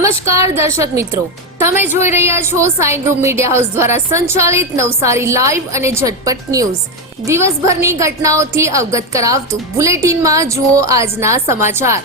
નમસ્કાર દર્શક મિત્રો. તમે જોઈ રહ્યા છો સાઈ ગ્રુપ મીડિયા હાઉસ દ્વારા સંચાલિત નવસારી લાઈવ અને ઝટપટ ન્યૂઝ. દિવસભરની ઘટનાઓથી અવગત કરાવતું બુલેટિનમાં જુઓ આજના સમાચાર.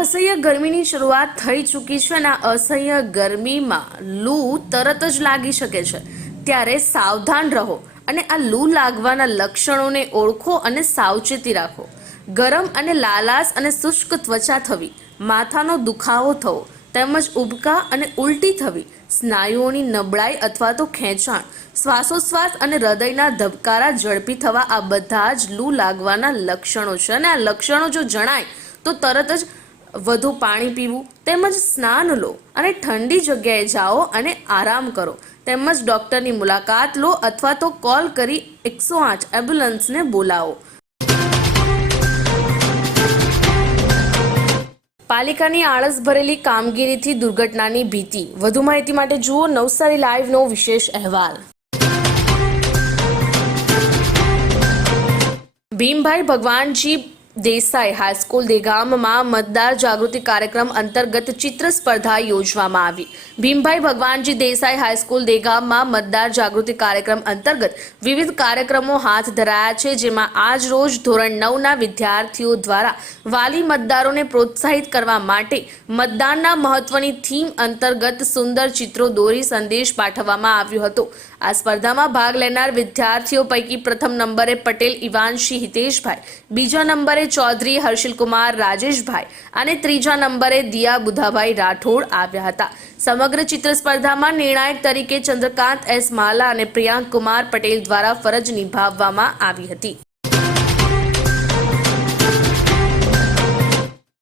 અસહ્ય ગરમીની શરૂઆત થઈ ચૂકી છે અને અસહ્ય ગરમીમાં લૂ તરત જ લાગી શકે છે. ત્યારે સાવધાન રહો અને આ લૂ લાગવાના લક્ષણોને ઓળખો અને સાવચેતી રાખો. ગરમ અને લાલાશ અને શુષ્ક ત્વચા થવી, માથાનો દુખાવો થવો, તેમજ ઉબકા અને ઉલટી થવી, સ્નાયુઓની નબળાઈ અથવા તો ખેંચાણ, શ્વાસોશ્વાસ અને હૃદયના ધબકારા ઝડપી થવા, આ બધા જ લૂ લાગવાના લક્ષણો છે. અને આ લક્ષણો જો જણાય, તો તરત જ વધુ પાણી પીવું, તેમજ સ્નાન લો અને ઠંડી જગ્યાએ જાઓ અને આરામ કરો. તેમજ ડૉક્ટરની મુલાકાત લો અથવા તો કોલ કરી એકસો આઠ એમ્બ્યુલન્સને બોલાવો. પાલિકાની આળસ ભરેલી કામગીરીથી દુર્ઘટનાની ભીતિ. વધુ માહિતી માટે જુઓ નવસારી લાઈવનો વિશેષ અહેવાલ. ભીમભાઈ ભગવાનજી દેસાઈ હાઈસ્કૂલ દેગામમાં મતદાર જાગૃતિ કાર્યક્રમ અંતર્ગત ચિત્ર સ્પર્ધા યોજવામાં આવી. ભીમભાઈ ભગવાનજી દેસાઈ હાઈસ્કૂલ દેગામમાં મતદાર જાગૃતિ કાર્યક્રમ અંતર્ગત વિવિધ કાર્યક્રમો હાથ ધરાયા છે, જેમાં આજ રોજ ધોરણ નવના વિદ્યાર્થીઓ દ્વારા વાલી મતદારોને પ્રોત્સાહિત કરવા માટે મતદાનના મહત્વની થીમ અંતર્ગત સુંદર ચિત્રો દોરી સંદેશ પાઠવવામાં આવ્યો હતો. આ સ્પર્ધામાં ભાગ લેનાર વિદ્યાર્થીઓ પૈકી પ્રથમ નંબરે પટેલ ઇવાનશી હિતેશભાઈ. બીજા નંબરે ચૌધરી, હર્ષિલકુમાર, રાજેશભાઈ. અને ત્રીજા નંબરે દિયા બુધાભાઈ રાઠોડ આવ્યા હતા. સમગ્ર ચિત્ર સ્પર્ધામાં નિર્ણાયક તરીકે ચંદ્રકાંત એસ. માલા અને પ્રિયાંક કુમાર પટેલ દ્વારા ફરજ નિભાવવામાં આવી હતી.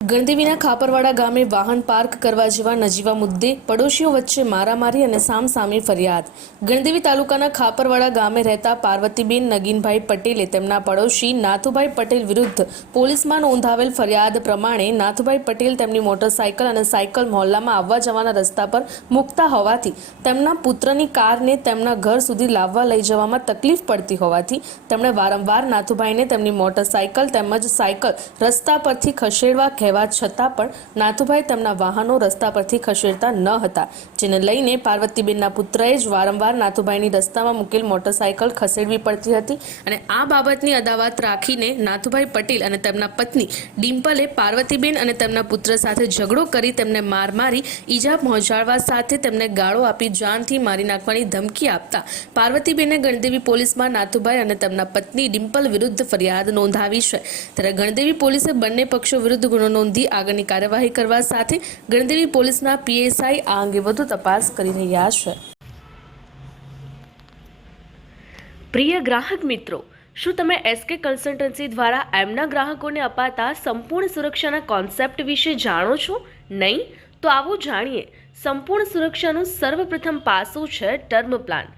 ગણદેવીના ખાપરવાડા ગામે વાહન પાર્ક કરવા જેવા નજીવા મુદ્દે પડોશીઓ વચ્ચે મારામારી અને સામસામે ફરિયાદ. ગણદેવી તાલુકાના ખાપરવાડા ગામે રહેતા પાર્વતીબેન નગીનભાઈ પટેલે તેમના પડોશી નાથુભાઈ પટેલ વિરુદ્ધ પોલીસમાં નોંધાવેલ ફરિયાદ પ્રમાણે નાથુભાઈ પટેલ તેમની મોટરસાયકલ અને સાયકલ મહોલ્લામાં આવવા જવાના રસ્તા પર મૂકતા હોવાથી તેમના પુત્રની કારને તેમના ઘર સુધી લાવવા લઈ જવામાં તકલીફ પડતી હોવાથી તેમણે વારંવાર નાથુભાઈને તેમની મોટરસાયકલ તેમજ સાયકલ રસ્તા પરથી ખસેડવા કહેવા છતાં પણ નાથુભાઈ તેમના વાહનો રસ્તા પરથી ખસેડતા ન હતા, જેને લઈને પાર્વતીબેનના પુત્રએ જ વારંવાર નાથુભાઈની રસ્તામાં મૂકેલ મોટરસાયકલ ખસેડવી પડતી હતી અને આ બાબતની અદાવત રાખીને નાથુભાઈ પટેલ અને તેમના પત્ની ડિમ્પલે પાર્વતીબેન અને તેમના પુત્ર સાથે ઝઘડો કરી તેમને માર મારી ઈજા પહોંચાડવા સાથે તેમને ગાળો આપી જાનથી મારી નાખવાની ધમકી આપતા પાર્વતીબેને ગણદેવી પોલીસમાં નાથુભાઈ અને તેમના પત્ની ડિમ્પલ વિરુદ્ધ ફરિયાદ નોંધાવી છે. ત્યારે ગણદેવી પોલીસે બંને પક્ષો વિરુદ્ધ ગુનો નોંધી આગળની કાર્યવાહી કરવા સાથે ગણદેવી પોલીસના પીએસઆઈ આ અંગે વધુ તપાસ કરી રહ્યા છે. પ્રિય ગ્રાહક મિત્રો, શું તમે એસકે કન્સલ્ટન્સી દ્વારા એમના ગ્રાહકોને અપાતા સંપૂર્ણ સુરક્ષાના કોન્સેપ્ટ વિશે જાણો છો? નહીં? તો આવો જાણીએ. સંપૂર્ણ સુરક્ષાનું સર્વપ્રથમ પાસું છે ટર્મ પ્લાન.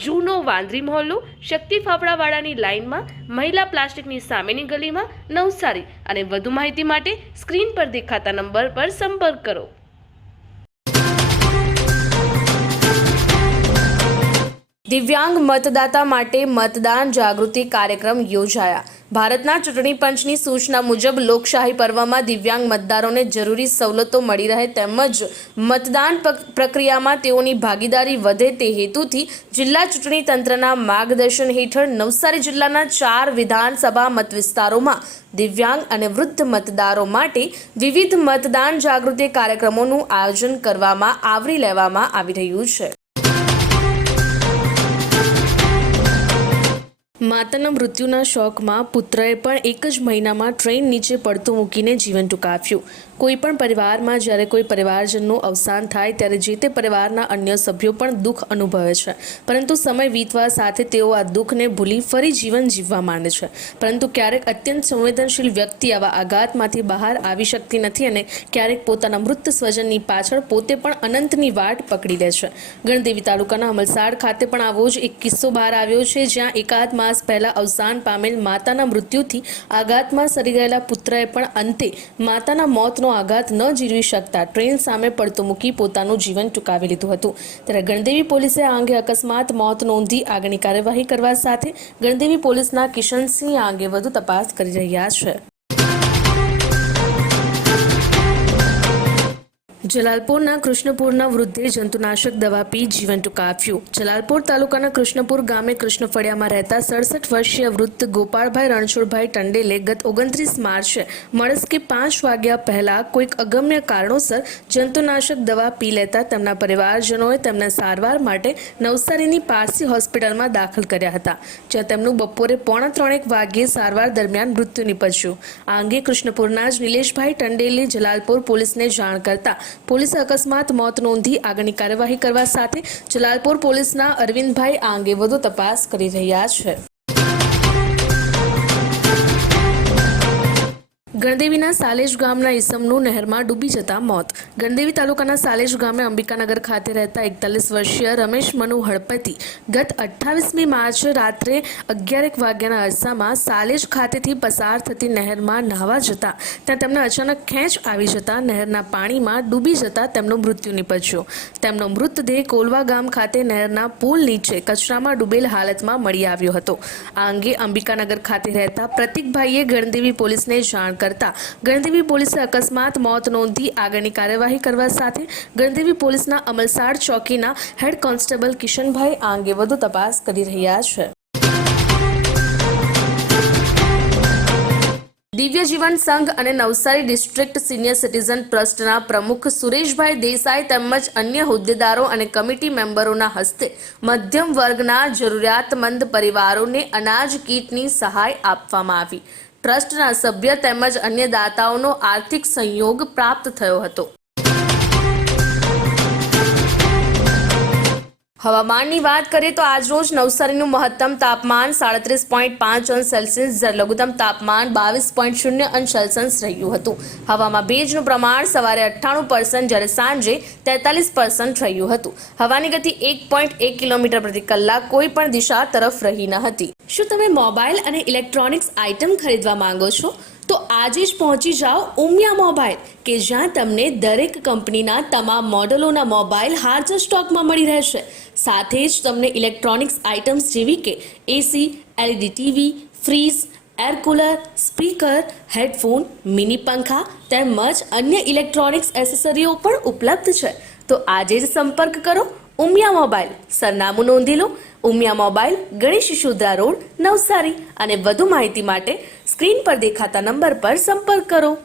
જૂનો વાંદરી મહોલ્લો, શક્તિ ફાફડાવાળાની લાઇનમાં, મહિલા પ્લાસ્ટિકની સામેની ગલીમાં નવસારી અને વધુ માહિતી માટે સ્ક્રીન પર દેખાતા નંબર પર સંપર્ક કરો. દિવ્યાંગ મતદાતા માટે મતદાન જાગૃતિ કાર્યક્રમ યોજાયા. ભારતના ચૂંટણી પંચની સૂચના મુજબ લોકશાહી પર્વમાં દિવ્યાંગ મતદારોને જરૂરી સવલતો મળી રહે તેમજ મતદાન પ્રક્રિયામાં તેઓની ભાગીદારી વધે તે હેતુથી જિલ્લા ચૂંટણી તંત્રના માર્ગદર્શન હેઠળ નવસારી જિલ્લાના ચાર વિધાનસભા મતવિસ્તારોમાં દિવ્યાંગ અને વૃદ્ધ મતદારો માટે વિવિધ મતદાન જાગૃતિ કાર્યક્રમોનું આયોજન કરવામાં આવરી લેવામાં આવી રહ્યું છે. માતાના મૃત્યુના શોકમાં પુત્રએ પણ એક જ મહિનામાં ટ્રેન નીચે પડતું મૂકીને જીવન ટૂંકાવ્યું. કોઈ પણ પરિવારમાં જ્યારે કોઈ પરિવારજનનું અવસાન થાય ત્યારે જે તે પરિવારના અન્ય સભ્યો પણ દુઃખ અનુભવે છે. પરંતુ સમય વીતવા સાથે તેઓ આ દુઃખને ભૂલી ફરી જીવન જીવવા માંડે છે. પરંતુ ક્યારેક અત્યંત સંવેદનશીલ વ્યક્તિ આવા આઘાતમાંથી બહાર આવી શકતી નથી અને ક્યારેક પોતાના મૃત સ્વજનની પાછળ પોતે પણ અનંતની વાટ પકડી લે છે. ગણદેવી તાલુકાના અમલસાડ ખાતે પણ આવો જ એક કિસ્સો બહાર આવ્યો છે, જ્યાં એકાદ માસ પહેલાં અવસાન પામેલ માતાના મૃત્યુથી આઘાતમાં સરી ગયેલા પુત્રએ પણ અંતે માતાના મોતનો આઘાત ન જીરવી શકતા ટ્રેન સામે પડતો મૂકી પોતાનું જીવન ટૂંકાવી લીધું હતું. ત્યારે ગણદેવી પોલીસે આ અંગે અકસ્માત, મોત નોંધી આગળની કાર્યવાહી કરવા સાથે ગણદેવી પોલીસના કિશનસિંહ આ અંગે વધુ તપાસ કરી રહ્યા છે. જલાલપુરના કૃષ્ણપુરના વૃદ્ધે જંતુનાશક દવા પી જીવન ટૂંકાવ્યું. જલાલપુર તાલુકાના કૃષ્ણપુર ગામે કૃષ્ણફળિયામાં રહેતા સડસઠ વર્ષીય વૃદ્ધ ગોપાળભાઈ રણછોડભાઈ ટંડેલે ગત ઓગણત્રીસ માર્ચે મળસ્કે પાંચ વાગ્યા પહેલા કોઈક અગમ્ય કારણોસર જંતુનાશક દવા પી લેતા તેમના પરિવારજનોએ તેમને સારવાર માટે નવસારીની પારસી હોસ્પિટલમાં દાખલ કર્યા હતા, જ્યાં તેમનું બપોરે પોણા ત્રણેક વાગ્યે સારવાર દરમિયાન મૃત્યુ નીપજ્યું. આ અંગે કૃષ્ણપુરના જ નિલેશભાઈ ટંડેલે જલાલપુર પોલીસને જાણ કરતા પોલીસે અકસ્માત, મોત નોંધી આગળની કાર્યવાહી કરવા સાથે જલાલપુર પોલીસના અરવિંદભાઈ આ અંગે વધુ તપાસ કરી રહ્યા છે. ગણદેવીના સાલેજ ગામના ઈસમનું નહેરમાં ડૂબી જતા મોત. ગણદેવી તાલુકાના સાલેજ ગામે અંબિકાનગર ખાતે રહેતા એકતાલીસ વર્ષીય રમેશ મનુ હળપતિ ગત અઠ્ઠાવીસમી માર્ચ રાત્રે અગિયારેક વાગ્યાના અરસામાં સાલેજ ખાતેથી પસાર થતી નહેરમાં નહાવા જતા, ત્યાં તેમને અચાનક ખેંચ આવી જતા નહેરના પાણીમાં ડૂબી જતા તેમનું મૃત્યુ નિપજ્યું. તેમનો મૃતદેહ કોલવા ગામ ખાતે નહેરના પુલ નીચે કચરામાં ડૂબેલ હાલતમાં મળી આવ્યો હતો. આ અંગે અંબિકાનગર ખાતે રહેતા પ્રતિકભાઈએ ગણદેવી પોલીસને જાણ કરતા ગણદેવી પોલીસે અકસ્માત, મોત નોંધી આગળની કાર્યવાહી કરવા સાથે ગણદેવી પોલીસના અમલસાડ ચોકીના હેડ કોન્સ્ટેબલ કિશનભાઈ આ અંગે વધુ તપાસ કરી રહ્યા છે. દિવ્ય જીવન સંઘ અને નવસારી ડિસ્ટ્રિક્ટ સિનિયર સિટીઝન ટ્રસ્ટના પ્રમુખ સુરેશભાઈ દેસાઈ તેમજ અન્ય હોદ્દેદારો અને કમિટી મેમ્બરોના હસ્તે મધ્યમ વર્ગના જરૂરિયાતમંદ પરિવારોને અનાજ કીટની સહાય આપવામાં આવી. ટ્રસ્ટના સભ્ય તેમજ અન્ય દાતાઓનો આર્થિક સંયોગ પ્રાપ્ત થયો હતો. હવામાનની વાત કરીએ તો આજરોજ નવસારીનું મહત્તમ તાપમાન સાડત્રીસ પોઈન્ટ પાંચ અંશ સેલ્સિયસ જ્યારે લઘુત્તમ તાપમાન બાવીસ પોઈન્ટ શૂન્ય અંશ સેલ્સિયસ રહ્યું હતું. હવામાં ભેજનું પ્રમાણ સવારે અઠ્ઠાણું પર્સન્ટ જ્યારે સાંજે તેતાલીસ પર્સન્ટ રહ્યું હતું. હવાની ગતિ એક પોઈન્ટ એક કિલોમીટર પ્રતિ કલાક કોઈ પણ દિશા તરફ રહી ન હતી. શું તમે મોબાઈલ અને ઇલેક્ટ્રોનિક્સ આઇટમ ખરીદવા માંગો છો? તો આજે જ પહોંચી જાઓ ઉમિયા મોબાઈલ, કે જ્યાં તમને દરેક કંપનીના તમામ મોડલોના મોબાઈલ હાજર સ્ટોકમાં મળી રહેશે. સાથે જ તમને ઇલેક્ટ્રોનિક્સ આઇટમ્સ જેવી કે AC LED TV fridge air cooler, speaker, headphone, mini પંખા તેમજ અન્ય ઇલેક્ટ્રોનિક્સ એસેસરીઓ પણ ઉપલબ્ધ છે. તો આજે જ સંપર્ક કરો ઉમિયા મોબાઈલ. સરનામું નોંધી લો. Umiya mobile, Ganesh Shudra road, Navsari. અને વધુ માહિતી માટે સ્ક્રીન પર દેખાતા નંબર પર સંપર્ક કરો.